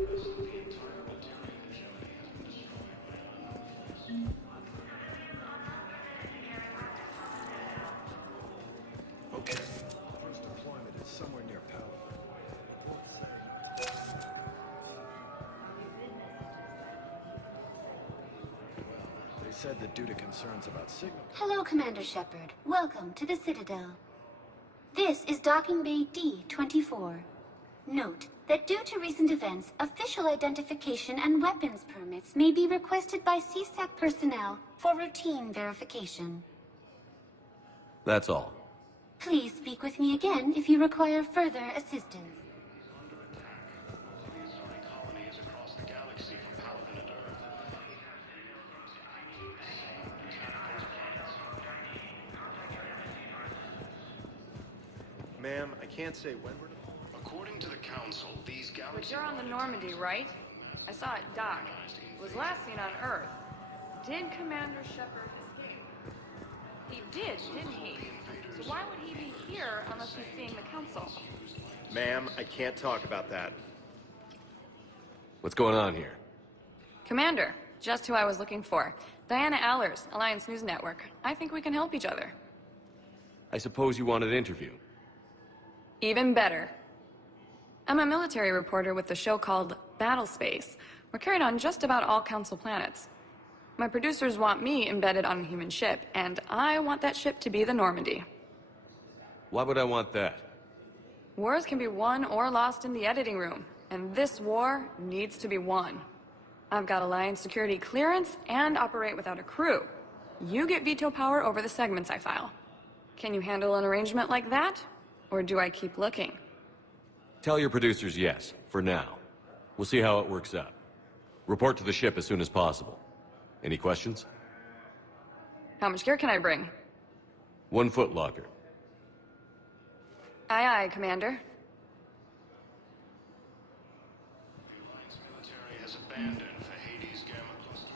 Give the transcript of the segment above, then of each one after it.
Okay. First deployment is somewhere near Paragon. Well, they said that due to concerns about signal... Hello, Commander Shepard. Welcome to the Citadel. This is Docking Bay D-24. Note that due to recent events, official identification and weapons permits may be requested by CSEC personnel for routine verification. That's all. Please speak with me again if you require further assistance. Ma'am, I can't say when we're... According to the Council, these galaxies... But you're on the Normandy, right? I saw it dock. It was last seen on Earth. Did Commander Shepard escape? He did, didn't he? So why would he be here unless he's seeing the Council? Ma'am, I can't talk about that. What's going on here? Commander, just who I was looking for. Diana Allers, Alliance News Network. I think we can help each other. I suppose you want an interview. Even better. I'm a military reporter with the show called Battle Space. We're carried on just about all Council planets. My producers want me embedded on a human ship, and I want that ship to be the Normandy. Why would I want that? Wars can be won or lost in the editing room, and this war needs to be won. I've got Alliance security clearance and operate without a crew. You get veto power over the segments I file. Can you handle an arrangement like that? Or do I keep looking? Tell your producers yes, for now. We'll see how it works out. Report to the ship as soon as possible. Any questions? How much gear can I bring? 1 foot locker. Aye, aye, Commander. The Alliance military has abandoned the Hades Gamma Cluster.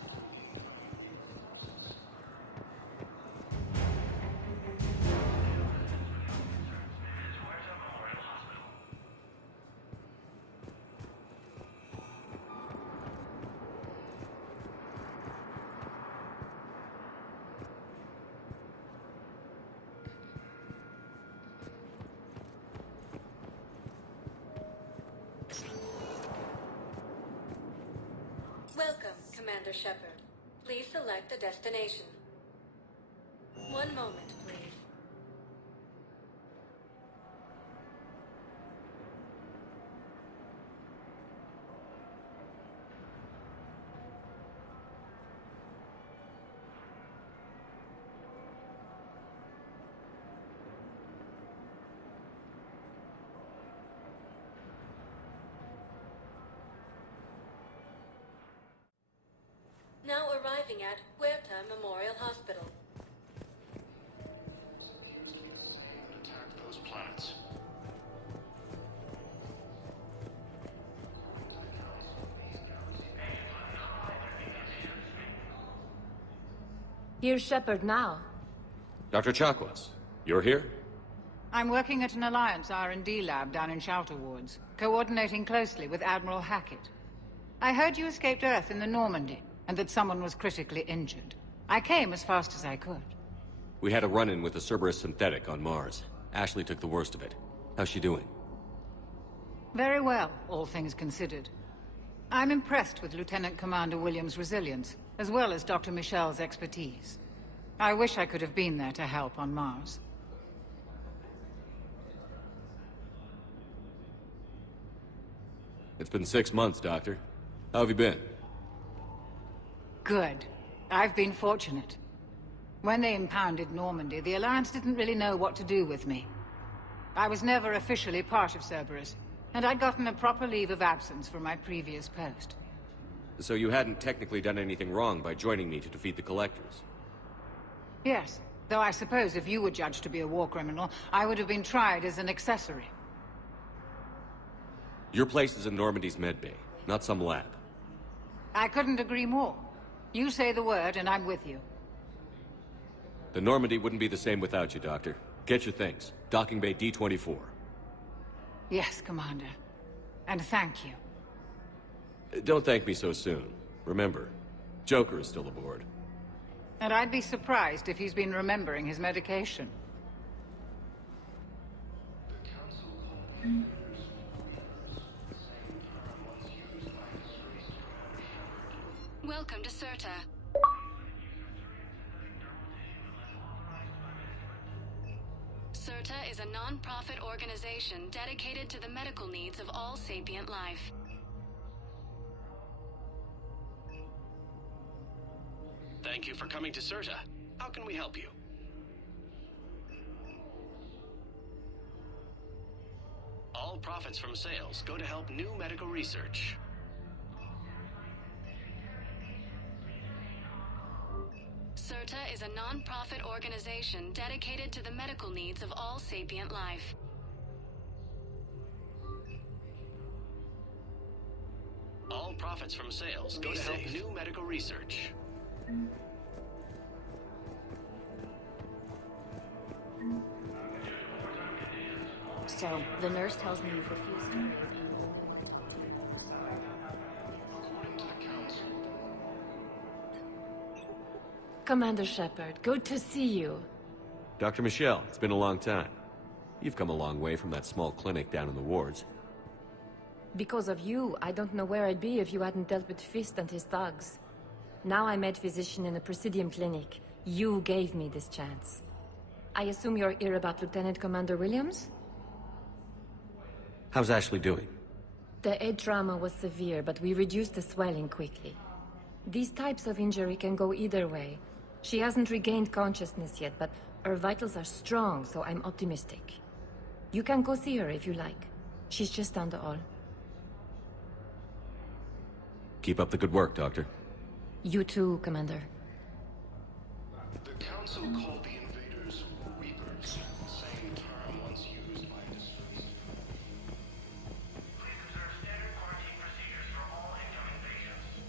Welcome, Commander Shepard. Please select a destination. 1 moment, please. Now arriving at Huerta Memorial Hospital. Attack those planets. Here's Shepard now. Dr. Chakwas, you're here? I'm working at an Alliance R&D lab down in Shelter Wards, coordinating closely with Admiral Hackett. I heard you escaped Earth in the Normandy, and that someone was critically injured. I came as fast as I could. We had a run-in with a Cerberus synthetic on Mars. Ashley took the worst of it. How's she doing? Very well, all things considered. I'm impressed with Lieutenant Commander Williams' resilience, as well as Dr. Michel's expertise. I wish I could have been there to help on Mars. It's been 6 months, Doctor. How have you been? Good. I've been fortunate. When they impounded Normandy, the Alliance didn't really know what to do with me. I was never officially part of Cerberus, and I'd gotten a proper leave of absence from my previous post. So you hadn't technically done anything wrong by joining me to defeat the Collectors? Yes, though I suppose if you were judged to be a war criminal, I would have been tried as an accessory. Your place is in Normandy's medbay, not some lab. I couldn't agree more. You say the word, and I'm with you. The Normandy wouldn't be the same without you, Doctor. Get your things. Docking Bay D-24. Yes, Commander. And thank you. Don't thank me so soon. Remember, Joker is still aboard. And I'd be surprised if he's been remembering his medication. Welcome to CERTA. CERTA is a non-profit organization dedicated to the medical needs of all sapient life. Thank you for coming to CERTA. How can we help you? All profits from sales go to help new medical research. CERTA is a non-profit organization dedicated to the medical needs of all sapient life. All profits from sales go to help new medical research. So, the nurse tells me you've refused to. Commander Shepard, good to see you. Dr. Michelle, it's been a long time. You've come a long way from that small clinic down in the wards. Because of you, I don't know where I'd be if you hadn't dealt with Fist and his thugs. Now I'm med physician in a Presidium clinic. You gave me this chance. I assume you're here about Lieutenant Commander Williams? How's Ashley doing? The head trauma was severe, but we reduced the swelling quickly. These types of injury can go either way. She hasn't regained consciousness yet, but her vitals are strong, so I'm optimistic. You can go see her if you like. She's just down the hall. Keep up the good work, Doctor. You too, Commander. The Council called the invaders Reapers, the same term once used by dissidents. Please observe standard quarantine procedures for all incoming patients.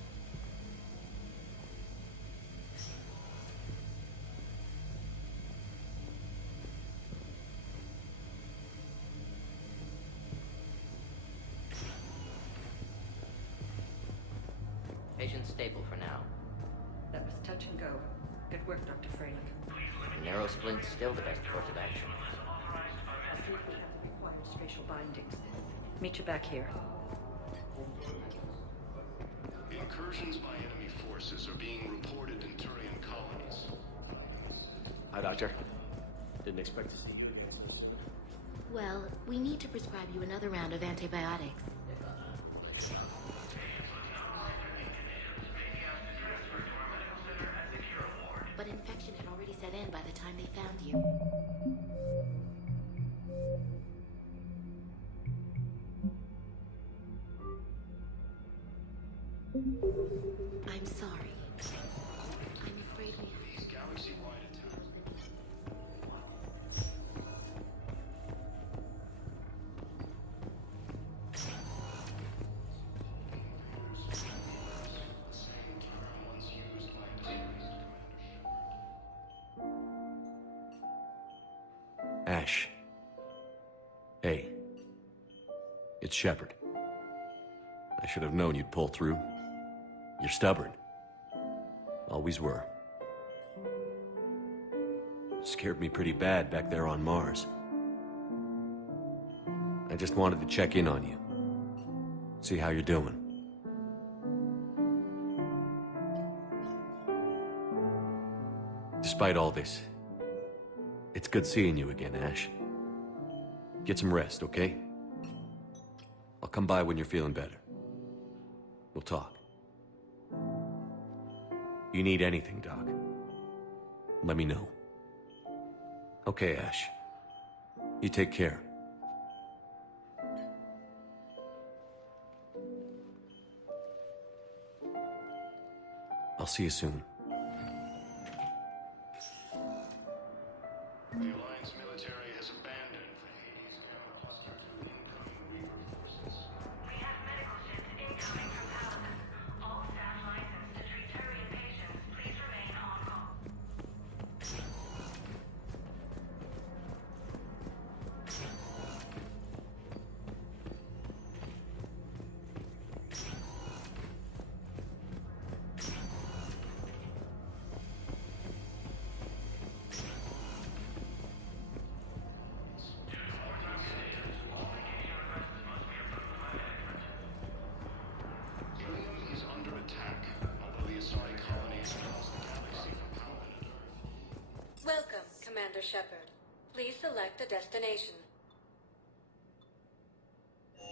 Patient stable for now. That was touch and go. Good work, Dr. Freyland. Narrow splint's still the best course of action. I'll see if we have the required spatial bindings. Meet you back here. Incursions by enemy forces are being reported in Turian colonies. Hi, Doctor. Didn't expect to see you. Well, we need to prescribe you another round of antibiotics. But infection had already set in by the time they found you. I'm sorry. I'm afraid we have... These galaxy-wide attacks... Ash. Hey. It's Shepard. I should have known you'd pull through. You're stubborn. Always were. Scared me pretty bad back there on Mars. I just wanted to check in on you. See how you're doing. Despite all this, it's good seeing you again, Ash. Get some rest, okay? I'll come by when you're feeling better. We'll talk. You need anything, Doc, let me know. Okay, Ash. You take care. I'll see you soon. The Alliance military has abandoned the Hades cluster to incoming Reaper forces. We have medical ships incoming from Paragon. All staff licensed to treat Turian patients, please remain on call. Commander Shepard. Please select a destination.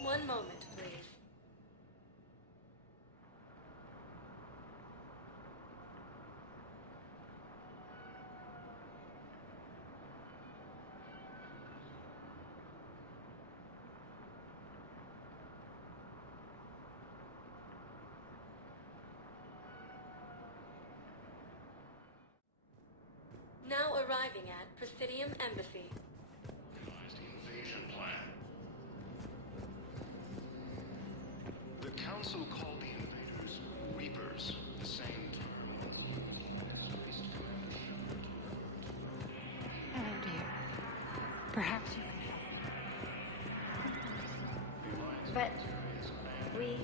One moment, please. Now arriving at Presidium Embassy. Invasion plan. The Council called the invaders Reapers, the same term. Hello, dear. Perhaps you can... But we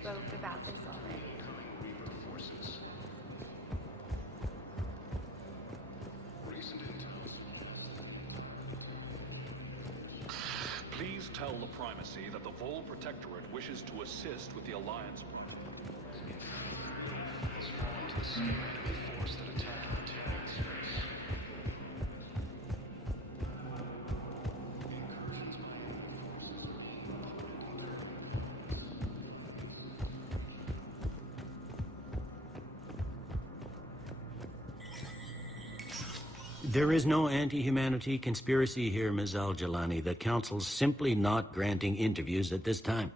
spoke about this already. Reaper forces. Recent intel. Please tell the Primacy that the Vol Protectorate wishes to assist with the Alliance plan. Has fallen to the same enemy force that attacked our Terran space. There is no anti-humanity conspiracy here, Ms. Al-Jalani. The Council's simply not granting interviews at this time.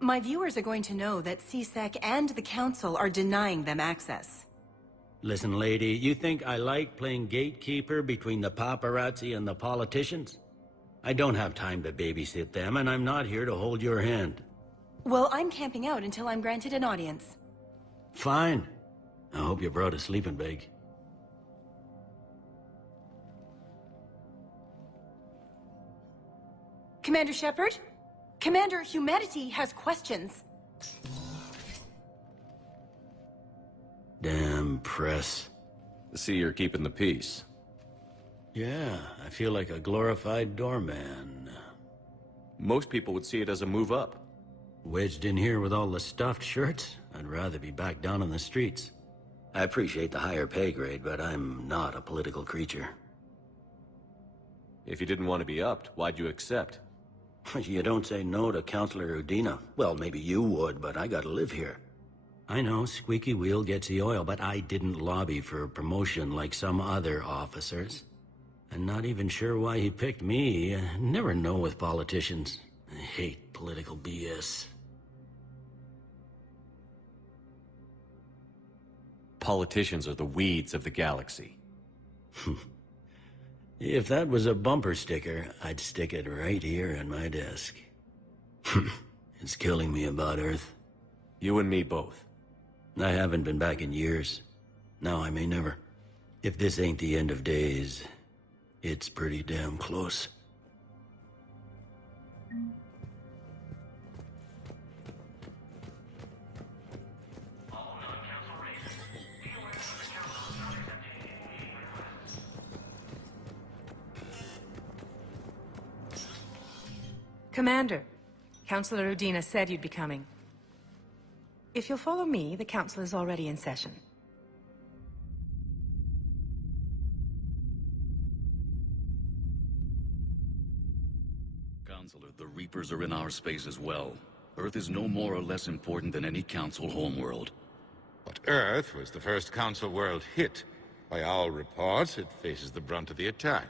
My viewers are going to know that CSEC and the Council are denying them access. Listen, lady, you think I like playing gatekeeper between the paparazzi and the politicians? I don't have time to babysit them, and I'm not here to hold your hand. Well, I'm camping out until I'm granted an audience. Fine. I hope you brought a sleeping bag. Commander Shepard? Commander Humanity has questions. Damn press. See, you're keeping the peace. Yeah, I feel like a glorified doorman. Most people would see it as a move up. Wedged in here with all the stuffed shirts? I'd rather be back down in the streets. I appreciate the higher pay grade, but I'm not a political creature. If you didn't want to be upped, why'd you accept? You don't say no to Counselor Udina. Well, maybe you would, but I gotta live here. I know, squeaky wheel gets the oil, but I didn't lobby for promotion like some other officers. I'm not even sure why he picked me. Never know with politicians. I hate political BS. Politicians are the weeds of the galaxy. If that was a bumper sticker, I'd stick it right here on my desk. It's killing me about Earth. You and me both. I haven't been back in years. Now I may never. If this ain't the end of days, it's pretty damn close. Commander, Counselor Udina said you'd be coming. If you'll follow me, the Council is already in session. Counselor, the Reapers are in our space as well. Earth is no more or less important than any Council homeworld. But Earth was the first Council world hit. By all reports, it faces the brunt of the attack.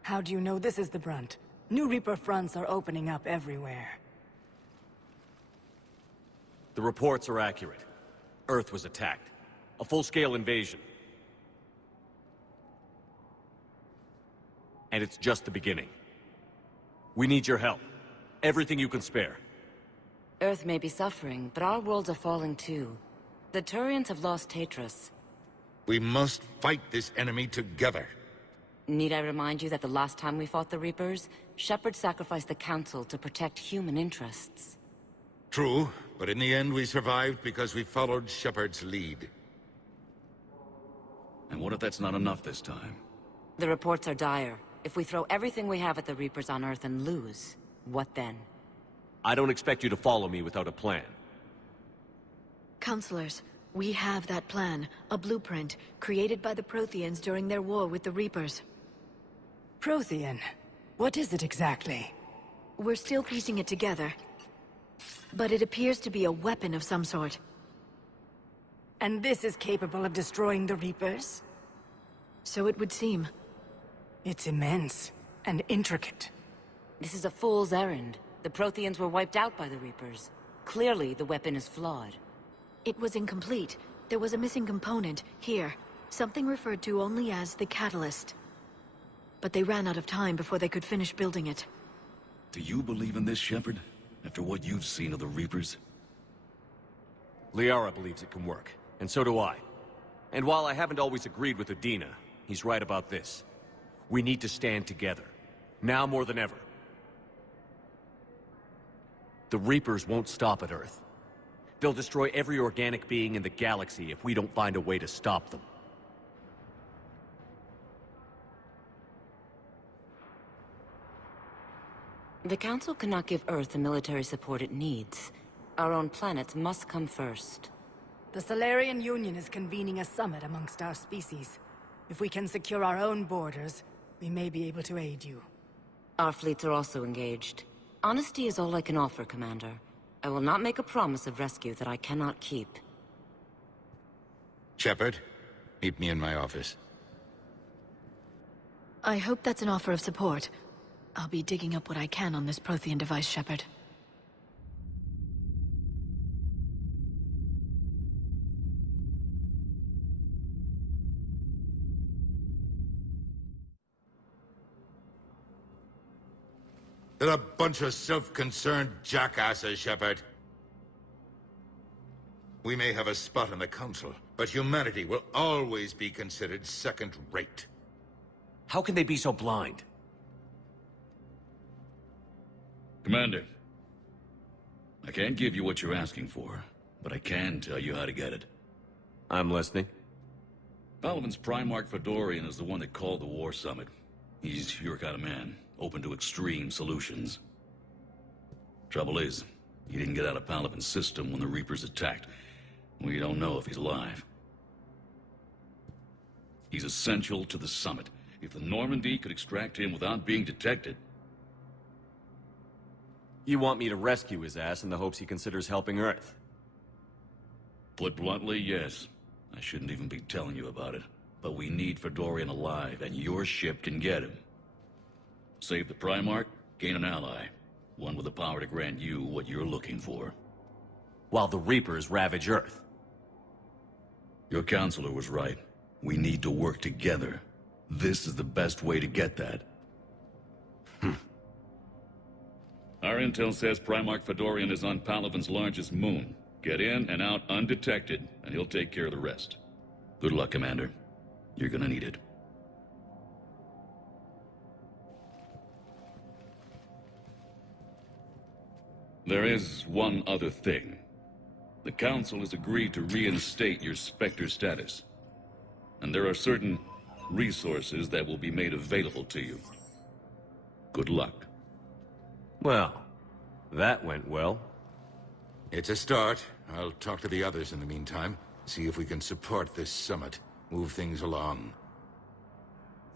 How do you know this is the brunt? New Reaper fronts are opening up everywhere. The reports are accurate. Earth was attacked. A full-scale invasion. And it's just the beginning. We need your help. Everything you can spare. Earth may be suffering, but our worlds are falling too. The Turians have lost Tetris. We must fight this enemy together. Need I remind you that the last time we fought the Reapers, Shepard sacrificed the Council to protect human interests? True, but in the end we survived because we followed Shepard's lead. And what if that's not enough this time? The reports are dire. If we throw everything we have at the Reapers on Earth and lose, what then? I don't expect you to follow me without a plan. Counselors, we have that plan, a blueprint, created by the Protheans during their war with the Reapers. Prothean. What is it exactly? We're still piecing it together. But it appears to be a weapon of some sort. And this is capable of destroying the Reapers? So it would seem. It's immense and intricate. This is a fool's errand. The Protheans were wiped out by the Reapers. Clearly, the weapon is flawed. It was incomplete. There was a missing component, here. Something referred to only as the catalyst. But they ran out of time before they could finish building it. Do you believe in this, Shepard? After what you've seen of the Reapers? Liara believes it can work, and so do I. And while I haven't always agreed with Udina, he's right about this. We need to stand together. Now more than ever. The Reapers won't stop at Earth. They'll destroy every organic being in the galaxy if we don't find a way to stop them. The Council cannot give Earth the military support it needs. Our own planets must come first. The Solarian Union is convening a summit amongst our species. If we can secure our own borders, we may be able to aid you. Our fleets are also engaged. Honesty is all I can offer, Commander. I will not make a promise of rescue that I cannot keep. Shepard, meet me in my office. I hope that's an offer of support. I'll be digging up what I can on this Prothean device, Shepard. They're a bunch of self-concerned jackasses, Shepard. We may have a spot in the Council, but humanity will always be considered second-rate. How can they be so blind? Commander, I can't give you what you're asking for, but I can tell you how to get it. I'm listening. Palaven's Primarch Fedorian is the one that called the War Summit. He's your kind of man, open to extreme solutions. Trouble is, he didn't get out of Palaven's system when the Reapers attacked. We don't know if he's alive. He's essential to the summit. If the Normandy could extract him without being detected... You want me to rescue his ass in the hopes he considers helping Earth? Put bluntly, yes. I shouldn't even be telling you about it. But we need Fedorian alive, and your ship can get him. Save the Primarch, gain an ally. One with the power to grant you what you're looking for. While the Reapers ravage Earth. Your counselor was right. We need to work together. This is the best way to get that. Our intel says Primarch Fedorian is on Palaven's largest moon. Get in and out undetected, and he'll take care of the rest. Good luck, Commander. You're gonna need it. There is one other thing. The Council has agreed to reinstate your Spectre status. And there are certain resources that will be made available to you. Good luck. Well, that went well. It's a start. I'll talk to the others in the meantime. See if we can support this summit. Move things along.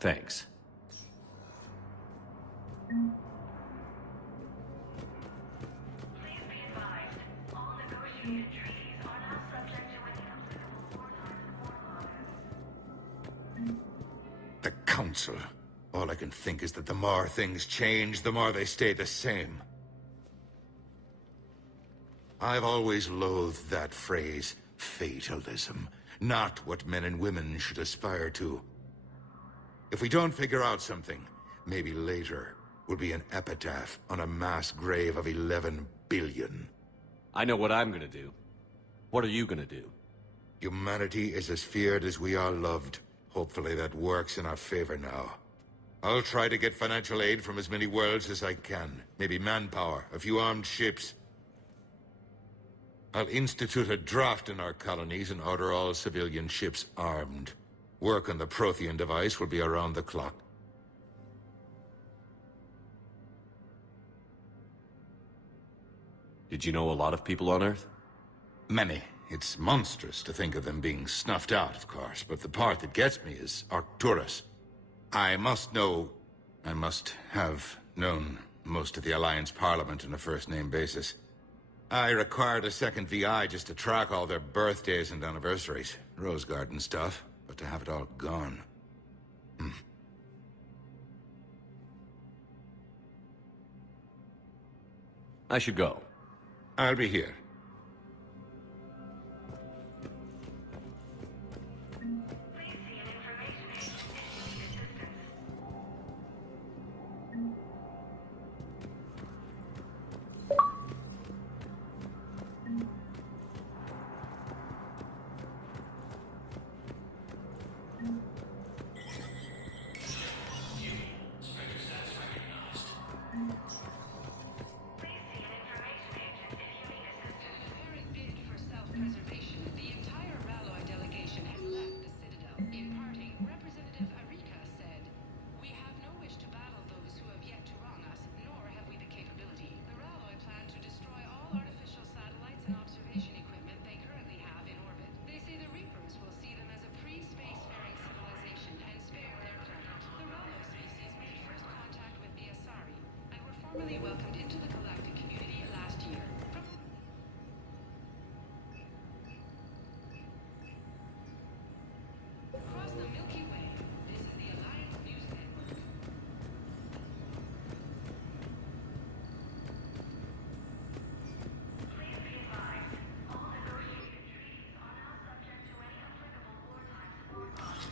Thanks. The Council. All I can think is that the more things change, the more they stay the same. I've always loathed that phrase, fatalism. Not what men and women should aspire to. If we don't figure out something, maybe later will be an epitaph on a mass grave of 11 billion. I know what I'm gonna do. What are you gonna do? Humanity is as feared as we are loved. Hopefully that works in our favor now. I'll try to get financial aid from as many worlds as I can. Maybe manpower, a few armed ships. I'll institute a draft in our colonies and order all civilian ships armed. Work on the Prothean device will be around the clock. Did you know a lot of people on Earth? Many. It's monstrous to think of them being snuffed out, of course, but the part that gets me is Arcturus. I must know I must have known most of the Alliance Parliament on a first-name basis. I required a second VI just to track all their birthdays and anniversaries. Rose garden stuff, but to have it all gone. I should go. I'll be here. Formally welcomed into the galactic community last year. Across the Milky Way, this is the Alliance News Network. Please be advised, all negotiated treaties are now subject to any applicable wartime support costs.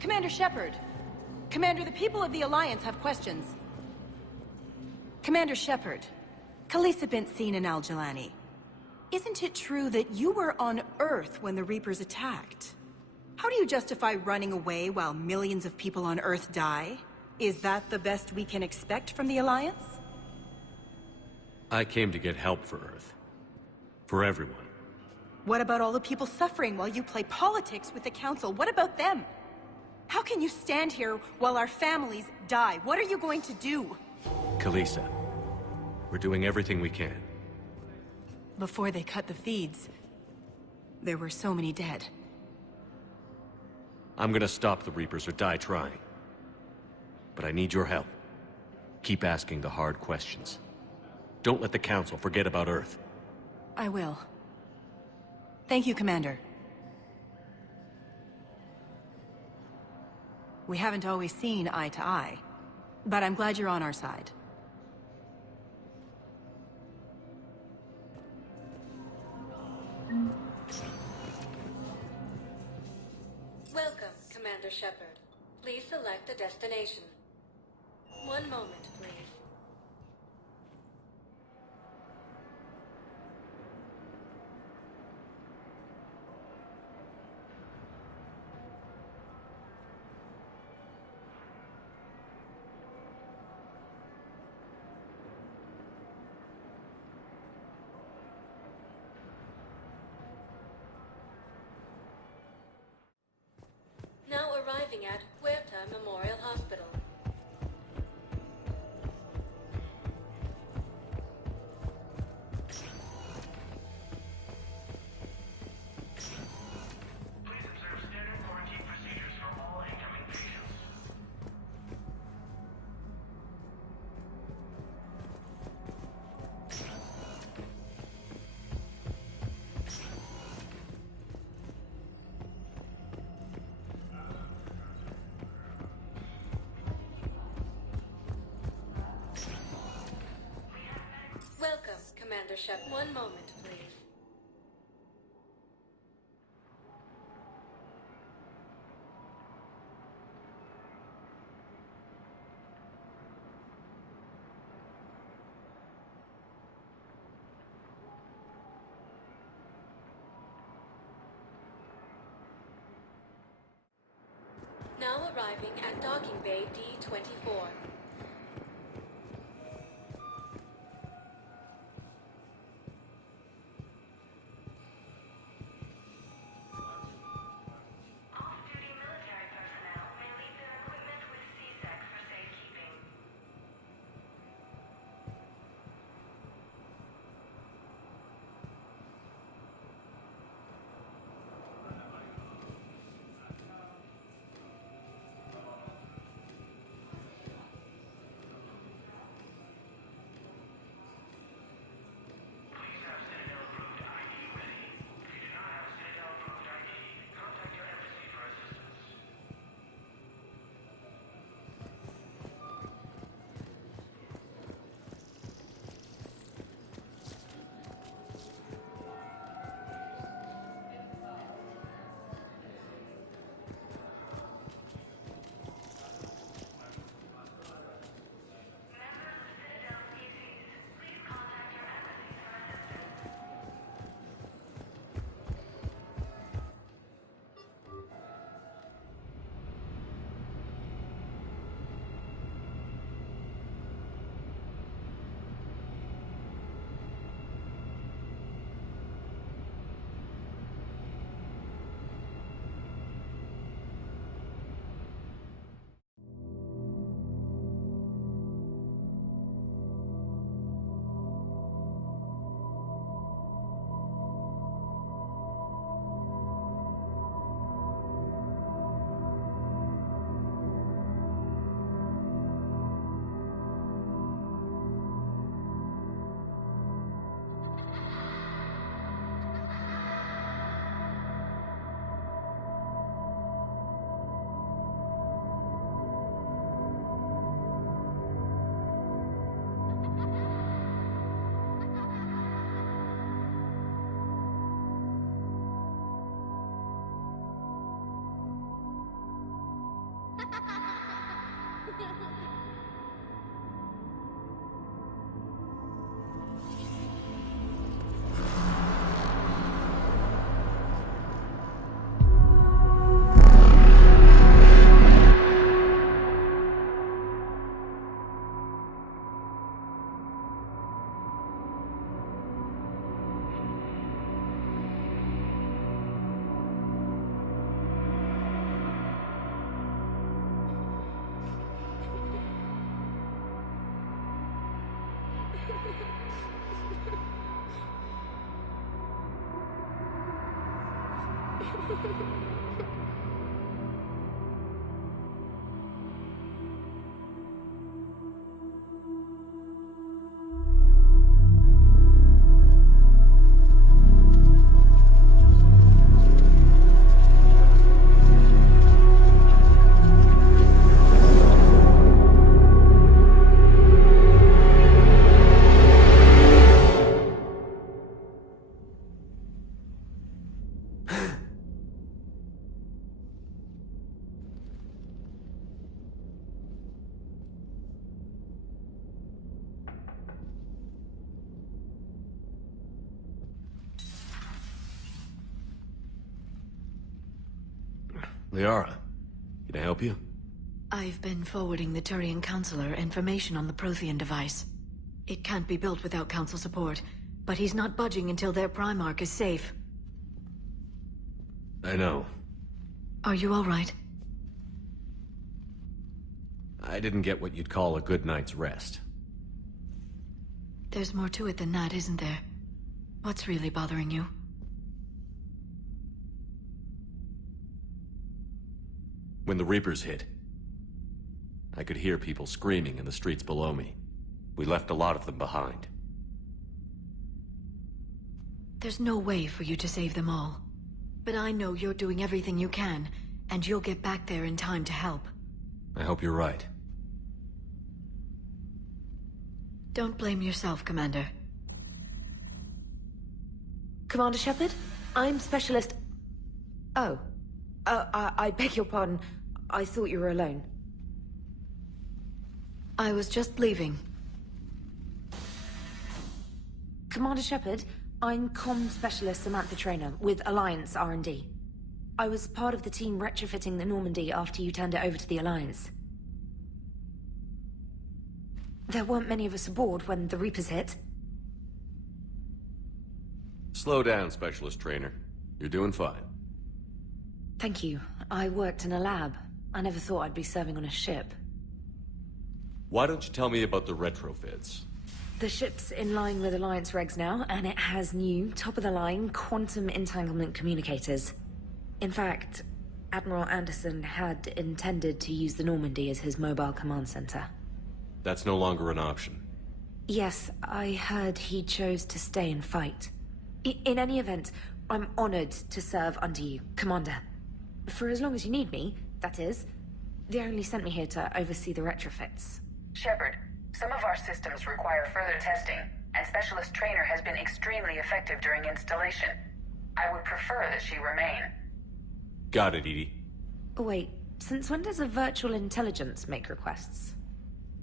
Commander Shepard! Commander, the people of the Alliance have questions. Commander Shepard, Khaleesa bint Sin and Al-Jalani. Isn't it true that you were on Earth when the Reapers attacked? How do you justify running away while millions of people on Earth die? Is that the best we can expect from the Alliance? I came to get help for Earth. For everyone. What about all the people suffering while you play politics with the Council? What about them? How can you stand here while our families die? What are you going to do? Khaleesa, we're doing everything we can. Before they cut the feeds, there were so many dead. I'm gonna stop the Reapers or die trying. But I need your help. Keep asking the hard questions. Don't let the Council forget about Earth. I will. Thank you, Commander. We haven't always seen eye to eye, but I'm glad you're on our side. Welcome, Commander Shepard. Please select a destination. One moment, please. Now arriving at Huerta Memorial Hospital. Please observe standard quarantine procedures for all incoming patients. Welcome, Commander Shepard. One moment, please. Now arriving at Docking Bay D-24. Off-duty military personnel may leave their equipment with C-Sec for safekeeping. Liara, can I help you? I've been forwarding the Turian Counselor information on the Prothean device. It can't be built without Council support, but he's not budging until their Primarch is safe. I know. Are you all right? I didn't get what you'd call a good night's rest. There's more to it than that, isn't there? What's really bothering you? When the Reapers hit, I could hear people screaming in the streets below me. We left a lot of them behind. There's no way for you to save them all. But I know you're doing everything you can, and you'll get back there in time to help. I hope you're right. Don't blame yourself, Commander. Commander Shepard? I'm Specialist... Oh. I beg your pardon. I thought you were alone. I was just leaving. Commander Shepard, I'm Comm Specialist Samantha Traynor with Alliance R&D. I was part of the team retrofitting the Normandy after you turned it over to the Alliance. There weren't many of us aboard when the Reapers hit. Slow down, Specialist Trainer. You're doing fine. Thank you. I worked in a lab. I never thought I'd be serving on a ship. Why don't you tell me about the retrofits? The ship's in line with Alliance regs now, and it has new, top-of-the-line, quantum entanglement communicators. In fact, Admiral Anderson had intended to use the Normandy as his mobile command center. That's no longer an option. Yes, I heard he chose to stay and fight. In any event, I'm honored to serve under you, Commander. For as long as you need me, that is. They only sent me here to oversee the retrofits. Shepard, some of our systems require further testing, and Specialist Trainer has been extremely effective during installation. I would prefer that she remain. Got it, EDI. Wait, since when does a virtual intelligence make requests?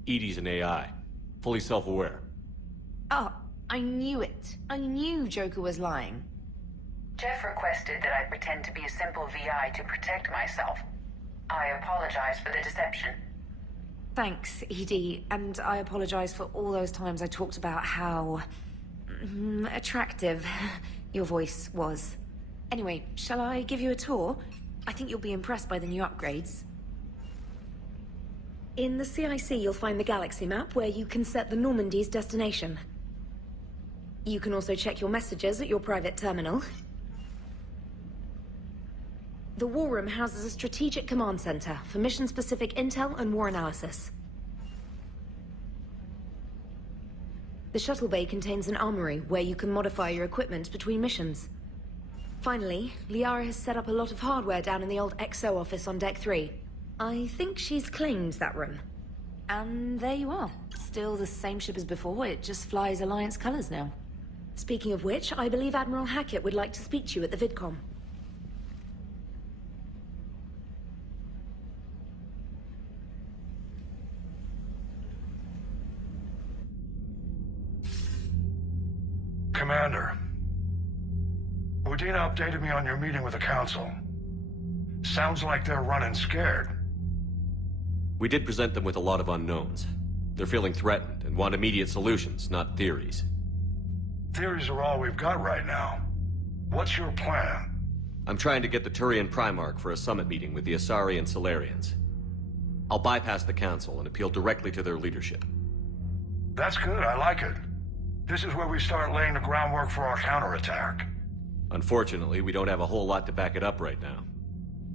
EDI's an AI. Fully self-aware. Oh, I knew it. I knew Joker was lying. Jeff requested that I pretend to be a simple VI to protect myself. I apologize for the deception. Thanks, EDI, and I apologize for all those times I talked about how... attractive your voice was. Anyway, shall I give you a tour? I think you'll be impressed by the new upgrades. In the CIC, you'll find the galaxy map where you can set the Normandy's destination. You can also check your messages at your private terminal. The War Room houses a strategic command center for mission-specific intel and war analysis. The shuttle bay contains an armory where you can modify your equipment between missions. Finally, Liara has set up a lot of hardware down in the old XO office on Deck 3. I think she's claimed that room. And there you are. Still the same ship as before, it just flies Alliance colors now. Speaking of which, I believe Admiral Hackett would like to speak to you at the VidCom. Commander. Udina updated me on your meeting with the Council. Sounds like they're running scared. We did present them with a lot of unknowns. They're feeling threatened and want immediate solutions, not theories. Theories are all we've got right now. What's your plan? I'm trying to get the Turian Primarch for a summit meeting with the Asari and Solarians. I'll bypass the Council and appeal directly to their leadership. That's good, I like it. This is where we start laying the groundwork for our counterattack. Unfortunately, we don't have a whole lot to back it up right now.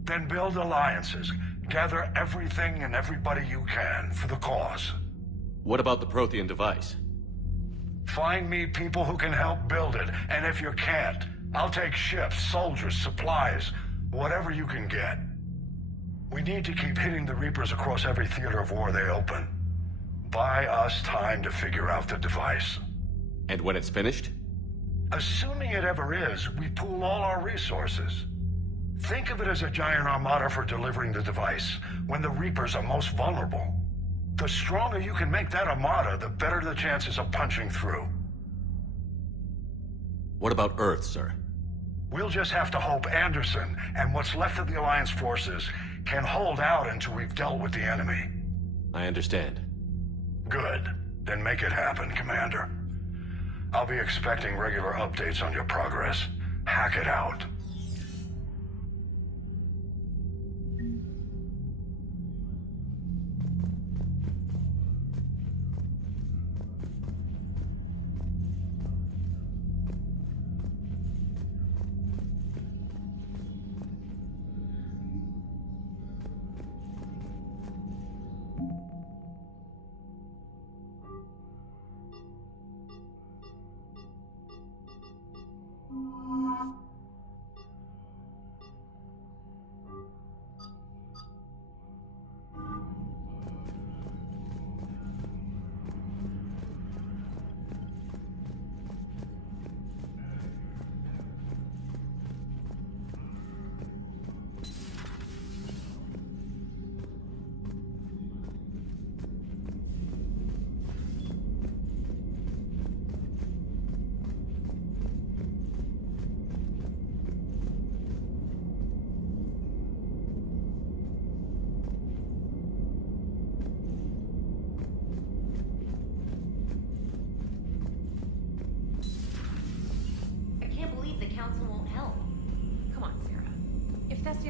Then build alliances. Gather everything and everybody you can for the cause. What about the Prothean device? Find me people who can help build it, and if you can't, I'll take ships, soldiers, supplies, whatever you can get. We need to keep hitting the Reapers across every theater of war they open. Buy us time to figure out the device. And when it's finished? Assuming it ever is, we pool all our resources. Think of it as a giant armada for delivering the device, when the Reapers are most vulnerable. The stronger you can make that armada, the better the chances of punching through. What about Earth, sir? We'll just have to hope Anderson and what's left of the Alliance forces can hold out until we've dealt with the enemy. I understand. Good. Then make it happen, Commander. I'll be expecting regular updates on your progress. Hack it out.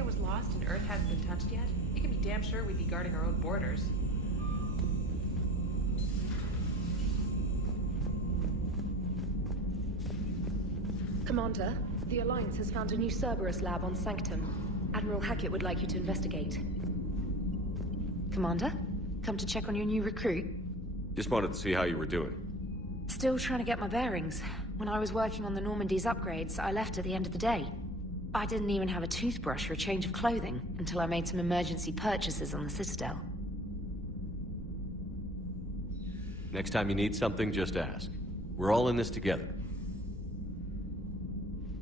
Was lost and Earth hadn't been touched yet, you can be damn sure we'd be guarding our own borders. Commander, the Alliance has found a new Cerberus lab on Sanctum. Admiral Hackett would like you to investigate. Commander, come to check on your new recruit? Just wanted to see how you were doing. Still trying to get my bearings. When I was working on the Normandy's upgrades, I left at the end of the day. I didn't even have a toothbrush or a change of clothing until I made some emergency purchases on the Citadel. Next time you need something, just ask. We're all in this together.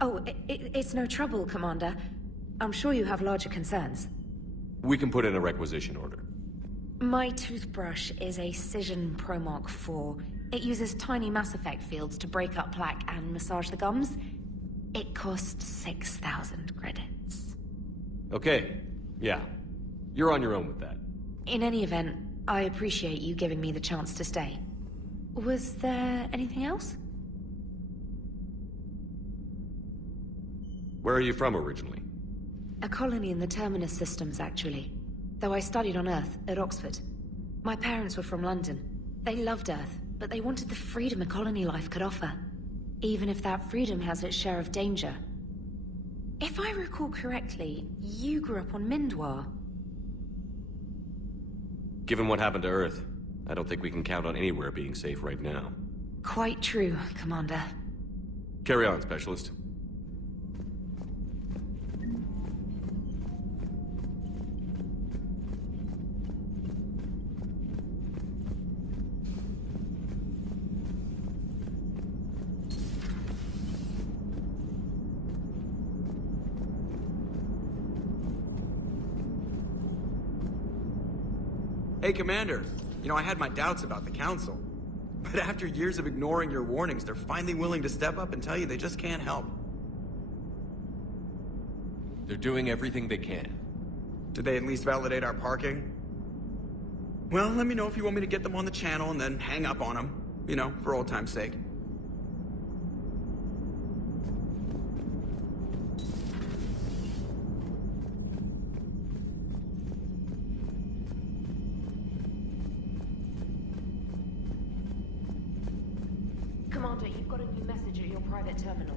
Oh, it's no trouble, Commander. I'm sure you have larger concerns. We can put in a requisition order. My toothbrush is a Cision Pro Mark IV. It uses tiny Mass Effect fields to break up plaque and massage the gums. It costs 6,000 credits. Okay, yeah. You're on your own with that. In any event, I appreciate you giving me the chance to stay. Was there anything else? Where are you from originally? A colony in the Terminus systems, actually. Though I studied on Earth, at Oxford. My parents were from London. They loved Earth, but they wanted the freedom a colony life could offer. Even if that freedom has its share of danger. If I recall correctly, you grew up on Mindwar. Given what happened to Earth, I don't think we can count on anywhere being safe right now. Quite true, Commander. Carry on, Specialist. Hey, Commander. You know, I had my doubts about the Council. But after years of ignoring your warnings, they're finally willing to step up and tell you they just can't help. They're doing everything they can. Did they at least validate our parking? Well, let me know if you want me to get them on the channel and then hang up on them. You know, for old time's sake. Commander, you've got a new message at your private terminal.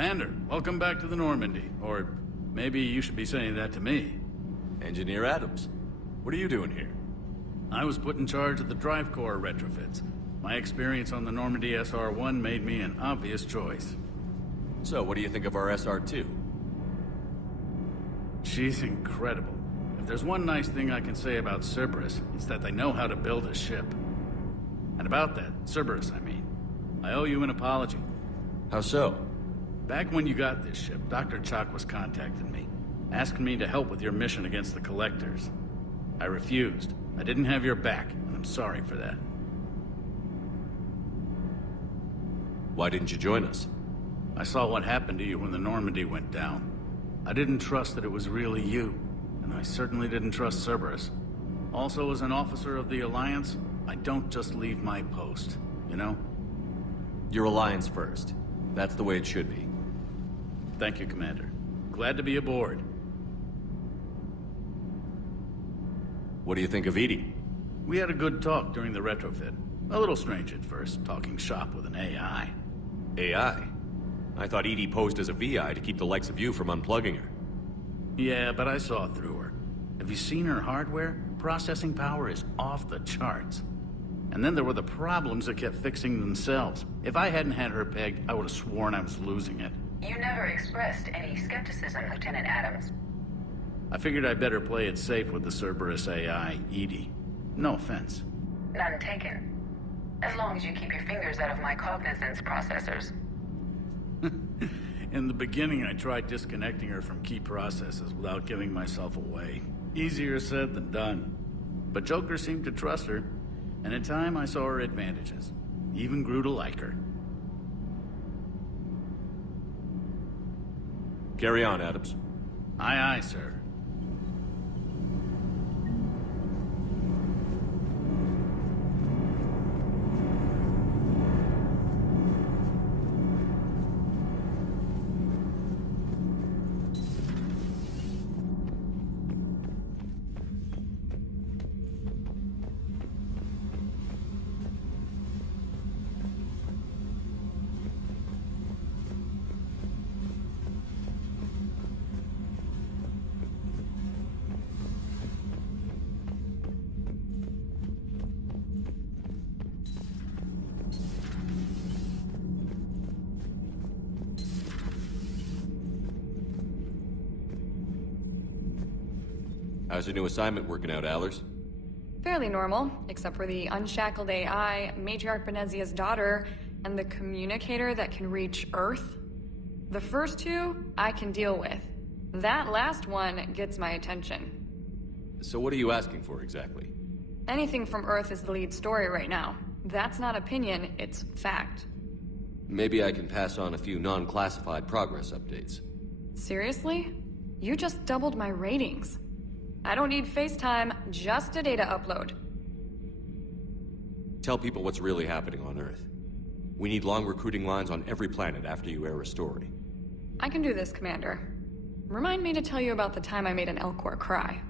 Commander, welcome back to the Normandy. Or maybe you should be saying that to me. Engineer Adams, what are you doing here? I was put in charge of the drive core retrofits. My experience on the Normandy SR-1 made me an obvious choice. So, what do you think of our SR-2? She's incredible. If there's one nice thing I can say about Cerberus, it's that they know how to build a ship. And about that, Cerberus, I mean, I owe you an apology. How so? Back when you got this ship, Dr. Chalk was contacting me, asking me to help with your mission against the Collectors. I refused. I didn't have your back, and I'm sorry for that. Why didn't you join us? I saw what happened to you when the Normandy went down. I didn't trust that it was really you, and I certainly didn't trust Cerberus. Also, as an officer of the Alliance, I don't just leave my post, you know? Your Alliance first. That's the way it should be. Thank you, Commander. Glad to be aboard. What do you think of Edie? We had a good talk during the retrofit. A little strange at first, talking shop with an AI. AI? I thought Edie posed as a VI to keep the likes of you from unplugging her. Yeah, but I saw through her. Have you seen her hardware? Processing power is off the charts. And then there were the problems that kept fixing themselves. If I hadn't had her pegged, I would have sworn I was losing it. You never expressed any skepticism, Lieutenant Adams. I figured I'd better play it safe with the Cerberus AI, Edie. No offense. None taken. As long as you keep your fingers out of my cognizance processors. In the beginning, I tried disconnecting her from key processes without giving myself away. Easier said than done. But Joker seemed to trust her, and in time I saw her advantages. Even grew to like her. Carry on, Adams. Aye, aye, sir. How's your new assignment working out, Allers? Fairly normal, except for the unshackled AI, Matriarch Benezia's daughter, and the communicator that can reach Earth. The first two, I can deal with. That last one gets my attention. So what are you asking for, exactly? Anything from Earth is the lead story right now. That's not opinion, it's fact. Maybe I can pass on a few non-classified progress updates. Seriously? You just doubled my ratings. I don't need FaceTime, just a data upload. Tell people what's really happening on Earth. We need long recruiting lines on every planet after you air a story. I can do this, Commander. Remind me to tell you about the time I made an Elcor cry.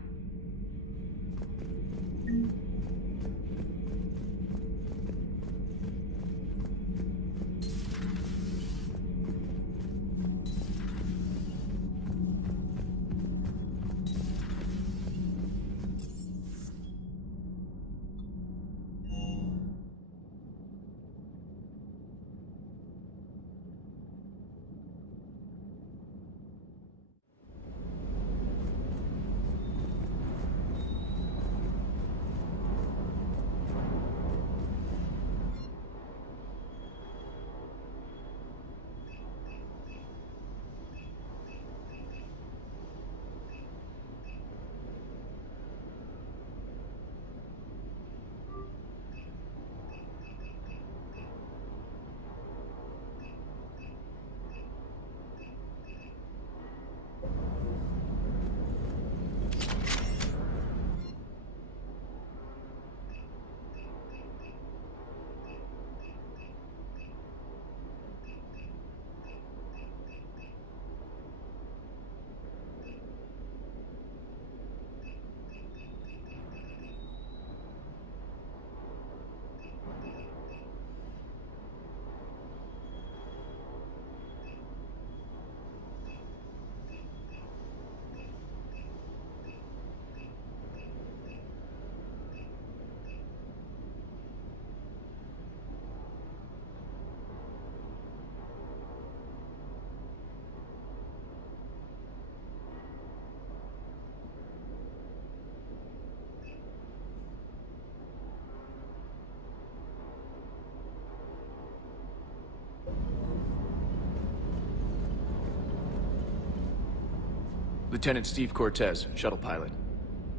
Lieutenant Steve Cortez, shuttle pilot.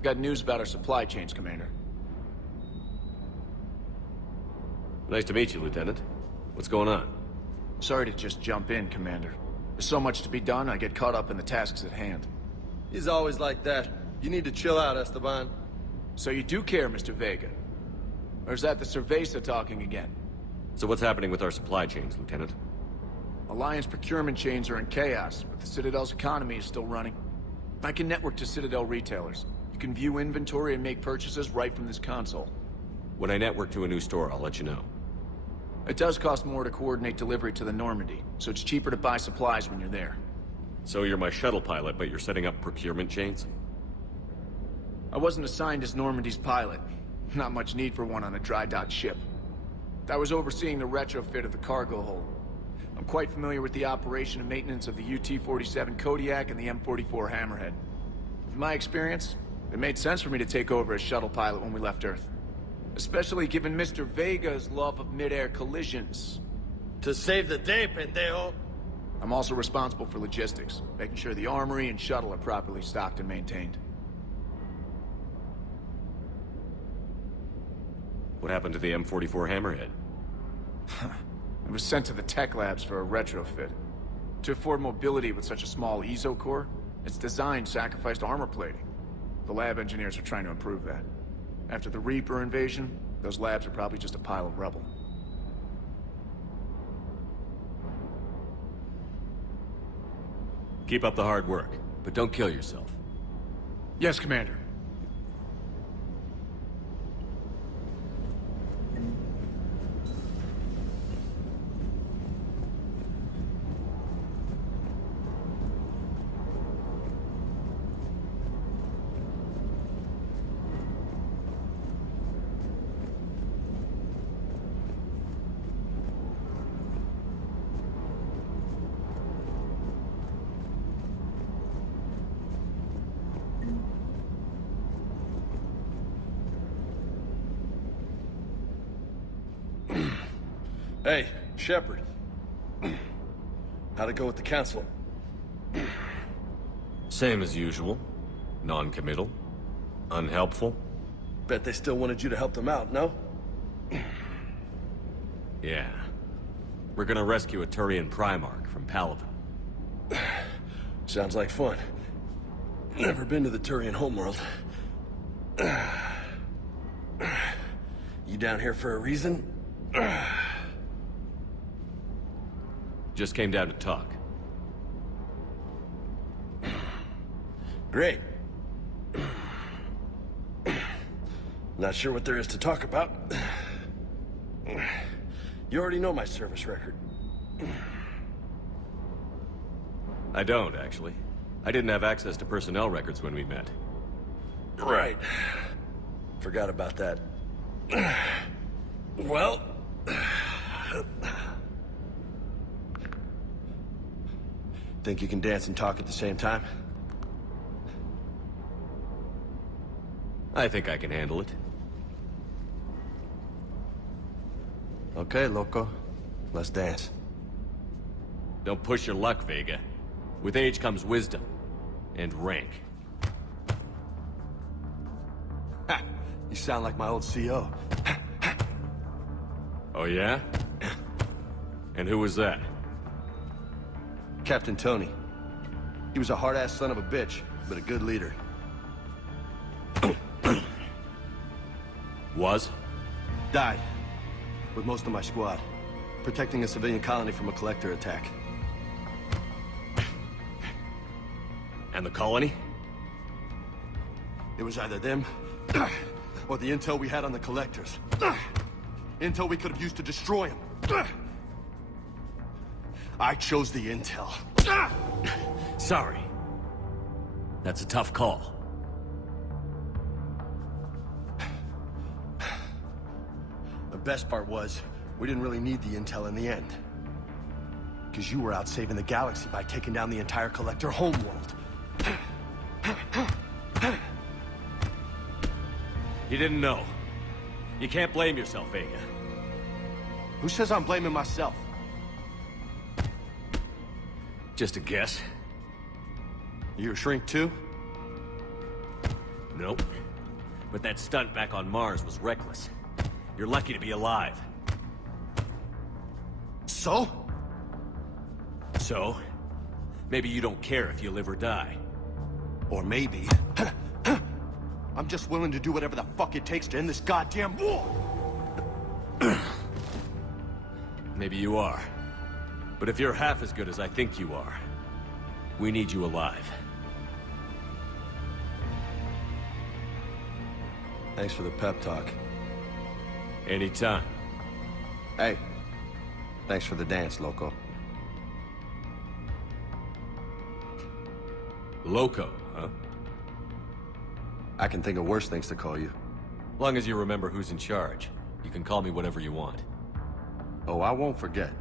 Got news about our supply chains, Commander. Nice to meet you, Lieutenant. What's going on? Sorry to just jump in, Commander. There's so much to be done, I get caught up in the tasks at hand. He's always like that. You need to chill out, Esteban. So you do care, Mr. Vega? Or is that the Cerveza talking again? So what's happening with our supply chains, Lieutenant? Alliance procurement chains are in chaos, but the Citadel's economy is still running. I can network to Citadel retailers. You can view inventory and make purchases right from this console. When I network to a new store, I'll let you know. It does cost more to coordinate delivery to the Normandy, so it's cheaper to buy supplies when you're there. So you're my shuttle pilot, but you're setting up procurement chains? I wasn't assigned as Normandy's pilot. Not much need for one on a dry dock ship. I was overseeing the retrofit of the cargo hold. I'm quite familiar with the operation and maintenance of the UT-47 Kodiak and the M44 Hammerhead. With my experience, it made sense for me to take over as shuttle pilot when we left Earth. Especially given Mr. Vega's love of mid-air collisions. To save the day, pendejo! I'm also responsible for logistics, making sure the armory and shuttle are properly stocked and maintained. What happened to the M44 Hammerhead? It was sent to the tech labs for a retrofit. To afford mobility with such a small ESO core, its design sacrificed armor plating. The lab engineers are trying to improve that. After the Reaper invasion, those labs are probably just a pile of rubble. Keep up the hard work, but don't kill yourself. Yes, Commander. Hey, Shepard. How'd it go with the council? Same as usual. Non-committal. Unhelpful. Bet they still wanted you to help them out, no? Yeah. We're gonna rescue a Turian Primarch from Palaven. Sounds like fun. Never been to the Turian homeworld. You down here for a reason? Just came down to talk. Great. Not sure what there is to talk about. You already know my service record. I don't, actually. I didn't have access to personnel records when we met. Right. Forgot about that. Well... Think you can dance and talk at the same time? I think I can handle it. Okay, loco. Let's dance. Don't push your luck, Vega. With age comes wisdom. And rank. Ha! You sound like my old CO. Oh yeah? And who was that? Captain Tony. He was a hard-ass son of a bitch, but a good leader. Was? Died. With most of my squad. Protecting a civilian colony from a collector attack. And the colony? It was either them, or the intel we had on the collectors. Intel we could have used to destroy them. I chose the intel. Sorry. That's a tough call. The best part was, we didn't really need the intel in the end. Because you were out saving the galaxy by taking down the entire collector homeworld. You didn't know. You can't blame yourself, Vega. Who says I'm blaming myself? Just a guess. You a shrink too? Nope. But that stunt back on Mars was reckless. You're lucky to be alive. So? So? Maybe you don't care if you live or die. Or maybe... I'm just willing to do whatever the fuck it takes to end this goddamn war! Maybe you are. But if you're half as good as I think you are, we need you alive. Thanks for the pep talk. Anytime. Hey, thanks for the dance, Loco. Loco, huh? I can think of worse things to call you. Long as you remember who's in charge, you can call me whatever you want. Oh, I won't forget.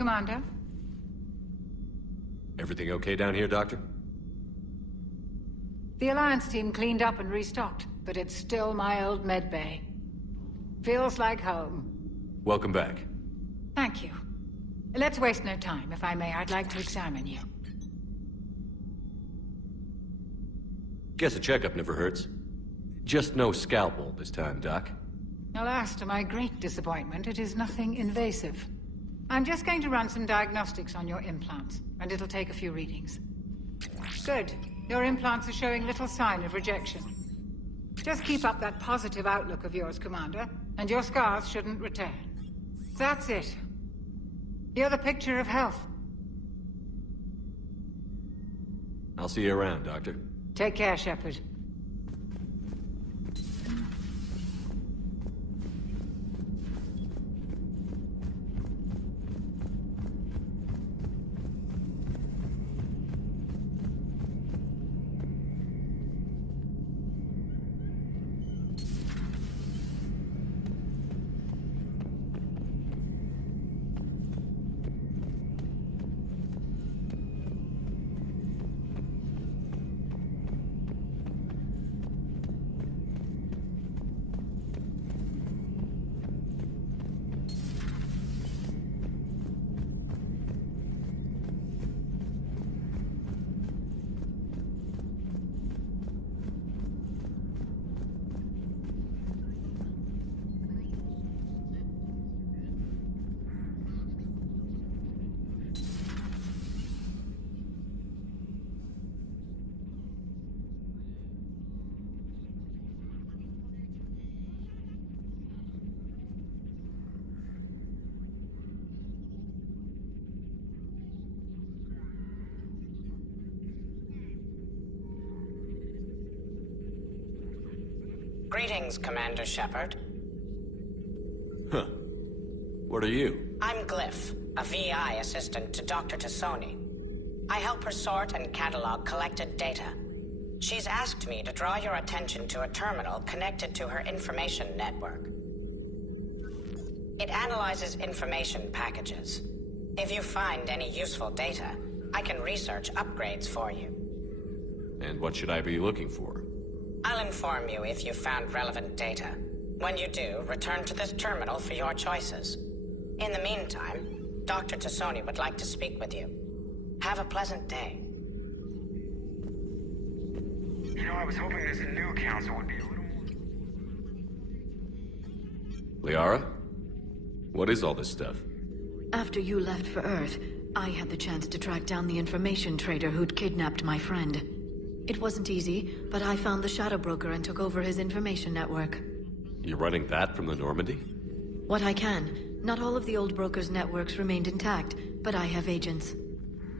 Commander? Everything okay down here, Doctor? The Alliance team cleaned up and restocked, but it's still my old med bay. Feels like home. Welcome back. Thank you. Let's waste no time. If I may, I'd like to examine you. Guess a checkup never hurts. Just no scalpel this time, Doc. Alas, to my great disappointment, it is nothing invasive. I'm just going to run some diagnostics on your implants, and it'll take a few readings. Good. Your implants are showing little sign of rejection. Just keep up that positive outlook of yours, Commander, and your scars shouldn't return. That's it. You're the picture of health. I'll see you around, Doctor. Take care, Shepard. Greetings, Commander Shepard. Huh. What are you? I'm Glyph, a VI assistant to Dr. Tassoni. I help her sort and catalog collected data. She's asked me to draw your attention to a terminal connected to her information network. It analyzes information packages. If you find any useful data, I can research upgrades for you. And what should I be looking for? I'll inform you if you've found relevant data. When you do, return to this terminal for your choices. In the meantime, Dr. Tassoni would like to speak with you. Have a pleasant day. You know, I was hoping this new council would be a little more... Liara? What is all this stuff? After you left for Earth, I had the chance to track down the information trader who'd kidnapped my friend. It wasn't easy, but I found the Shadow Broker and took over his information network. You're running that from the Normandy? What I can. Not all of the old broker's networks remained intact, but I have agents.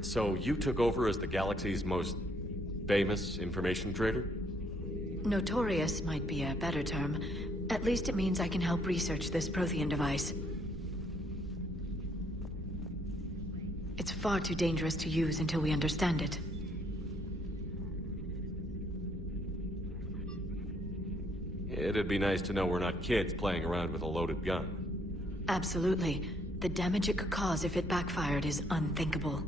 So you took over as the galaxy's most famous information trader? Notorious might be a better term. At least it means I can help research this Prothean device. It's far too dangerous to use until we understand it. It'd be nice to know we're not kids playing around with a loaded gun. Absolutely. The damage it could cause if it backfired is unthinkable.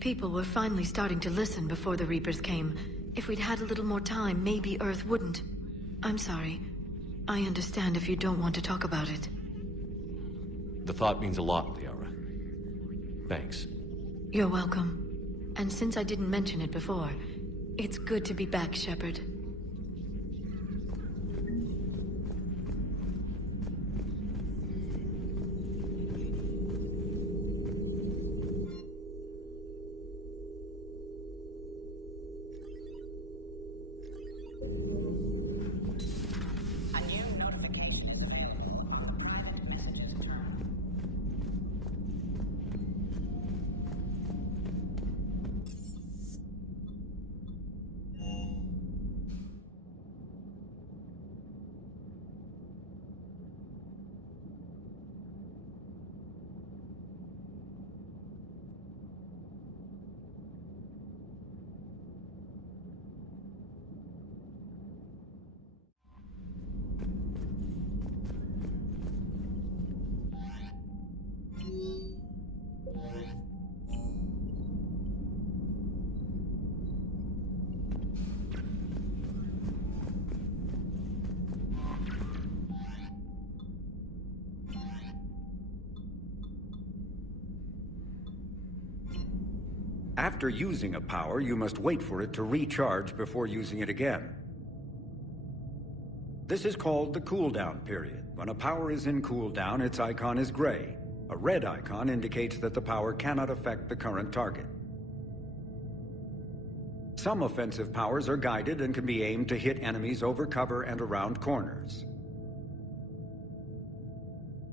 People were finally starting to listen before the Reapers came. If we'd had a little more time, maybe Earth wouldn't. I'm sorry. I understand if you don't want to talk about it. The thought means a lot, Liara. Thanks. You're welcome. And since I didn't mention it before, it's good to be back, Shepard. After using a power, you must wait for it to recharge before using it again. This is called the cooldown period. When a power is in cooldown, its icon is gray. A red icon indicates that the power cannot affect the current target. Some offensive powers are guided and can be aimed to hit enemies over cover and around corners.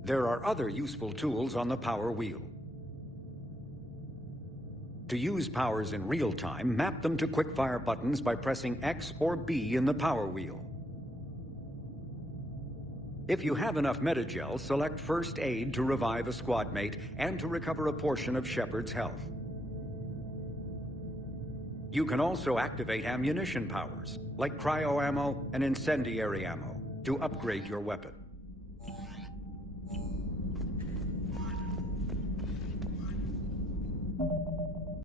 There are other useful tools on the power wheel. To use powers in real time, map them to quickfire buttons by pressing X or B in the power wheel. If you have enough metagel, select First Aid to revive a squad mate and to recover a portion of Shepard's health. You can also activate ammunition powers, like cryo ammo and incendiary ammo, to upgrade your weapon.